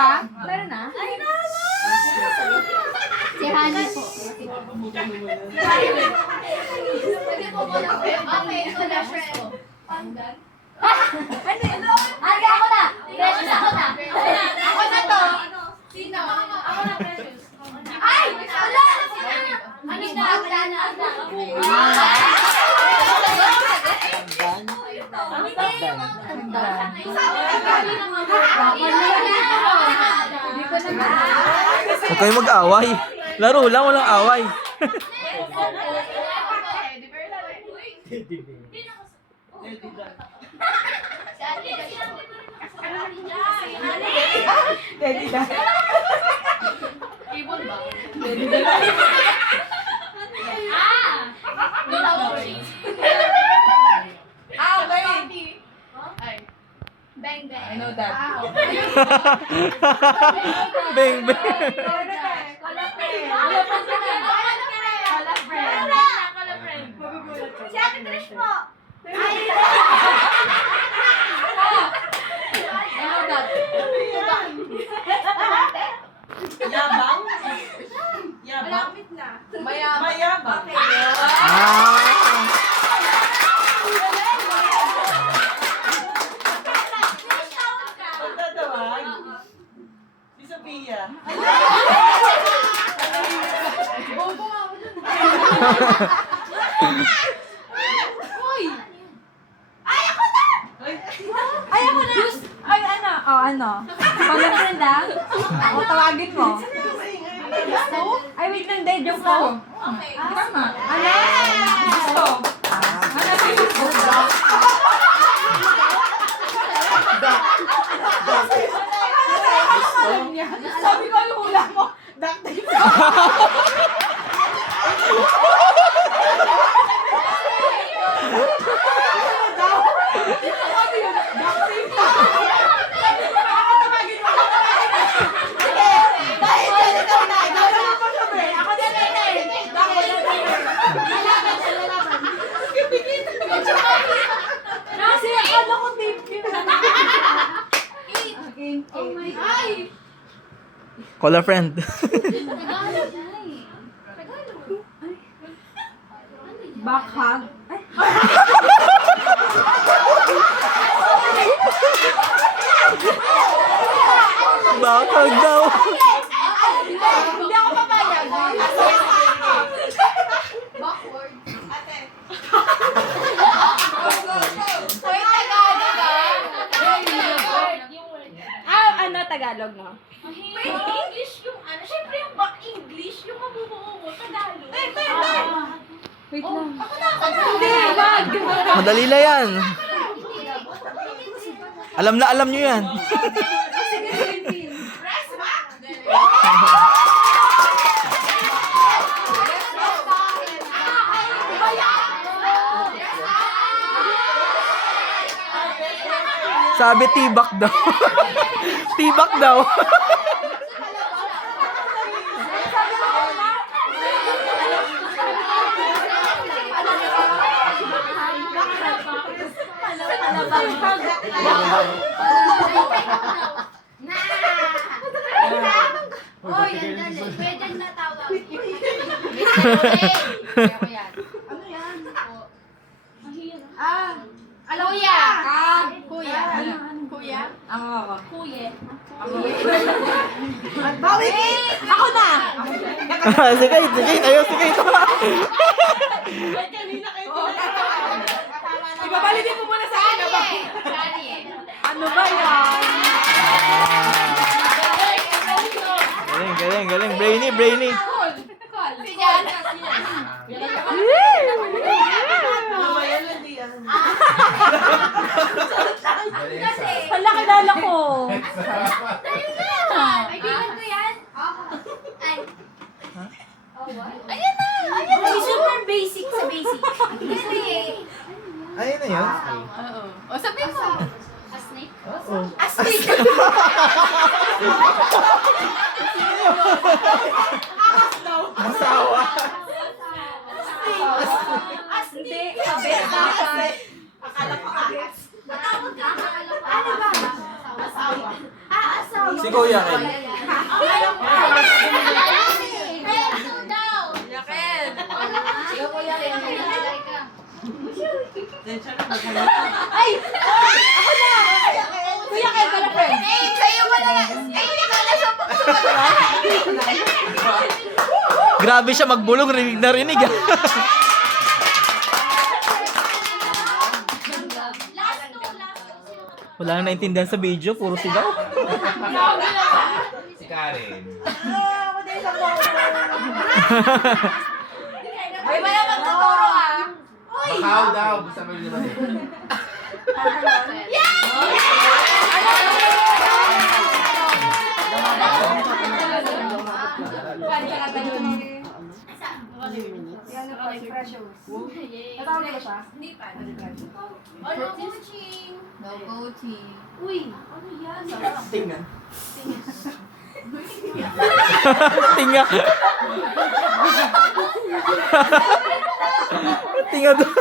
ba? Meron na? Ay, Si Honey po. okay, so na friend. Ay, ako na! Precious ako na! Ako na to. Sino? Ako na, Precious. Ay! Wala! Ano na? Wala na. Huwag kayo mag-away. Laro lang, walang away. Ready na. Ibon ba? Okay. Bang bang. I know that. Bing, bing. Si Ate Trish po. I know that. Yabang? Yabang? Malapit na. Mayabang. Ah. Pagtatawag? Si Sophia. Ay, ako na! Ay, ako na! Ay, ano? Oh, ano? Pag-friend ah? O, tawagin mo. Ay, wait lang, day, joke ko. Okay. Tama. Ano? Gusto. Ano si gusto? Sabi ko, yung hula mo. Duct tape. Kasi akala ko tape yun. Oh my God. Call a friend. Backhug. Bakag daw. Hindi ako papayag. Backward. Ate. Hoy, Tagalog ah. Yung word. Ano Tagalog, no? Wait, English yung ano? Siyempre yung back English, yung mabubuo mo, Tagalog. Wait lang. Ako na, ako na. Hindi, wag. Madali na yan. Alam na alam nyo yan. Press back. Sabi tibak daw. Tibak daw. Oy, ang dali. Pwede na tawag. Ano yan? Kuya. Kuya. Kuya. Ako. Kuya. Bawi! Ako na! Sige, sige. Ayaw, sige. Ibabalitin mo muna sa akin. Dali. Ano ba yan? Galing, galing, galing. Brainy, brainy. Si Jan. Hala, kilala ko. Kaibigan ko yan. Ay. Ayan na! Ayan na! Super basic sa basic. Dali. Ayun na yun. Oo. O, sabihin mo. A snake? Oo. A snake! Masawa. Hindi, kabit dapat. Akala ko ahas. Matawag ka. Ano ba? Asawa. Asawa. Si Kuya Ken. Ay! Ako na! Kuya Ken, ka na friend. Sa'yo mo na. Hindi ka na sa Grabe siya magbulong, rinig na rinig. Last two. Wala nang naintindihan sa video, puro sigaw. Si Karen. May wala magtuturo ah. Macau daw. Gusto mo naman eh. Natawag ko siya? Hindi pa. No coaching. No coaching. Uy, ano yan? Tingnan. Tinga. Tinga doon.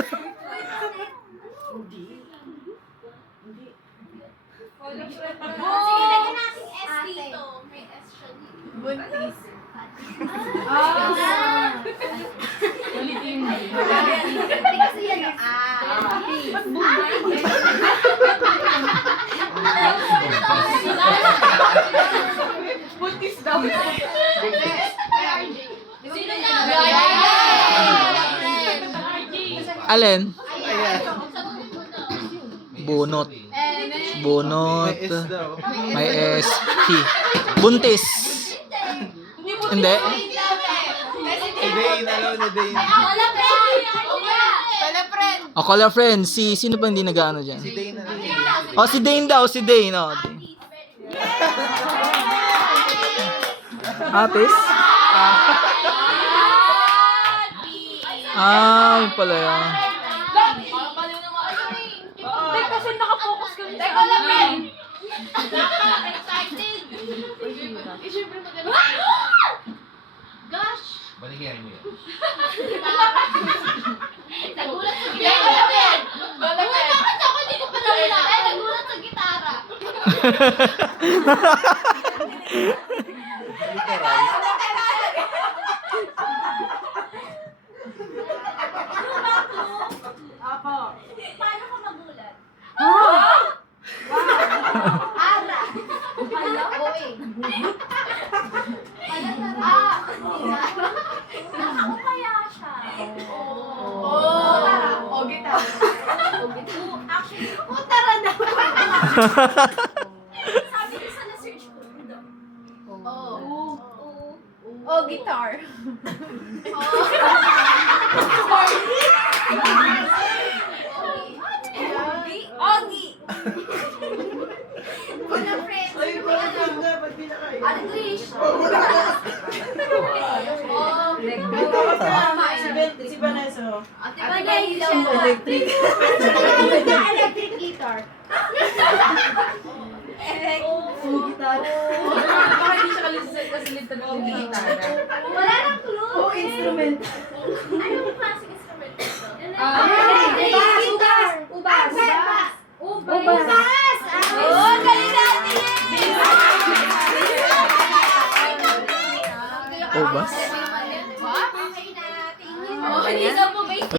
Sige, lagyan natin S dito. May S siya dito. Buntis. Kasi yan yung Buntis daw. Sino na? Alin? Ayan. Bunot. May Bunot. S daw. May S. T. Buntis. Hindi. Hindi, inalaw na din. Wala friend! Wala friend! O, call a friend. Sino pa hindi nag-ano dyan? Si Dane na lang. O, si Dane daw. Si Dane. O, Atis? Ah, yun pala yun. Hindi, kasi nakapokus kami sa Teka lang, friend! Excited! Gosh! Baligyan mo yan. Nagulat sa gitara! Bakit ako hindi ko pa nagulat? Ay, nagulat sa gitara! Apo. Paano ka magulat? Ah! Ara! Hala? Oy! Ako kaya siya. O, gitara. Actually, tara na. Sabi ko sa na-search ko. O, guitar. Ogi! Una friends. English. Si Vanessa. Ate Bagay siya. Electric. Electric guitar. Baka hindi siya kasilita ng guitar. Wala nang clue. O, instrument. Anong klaseng instrument ito?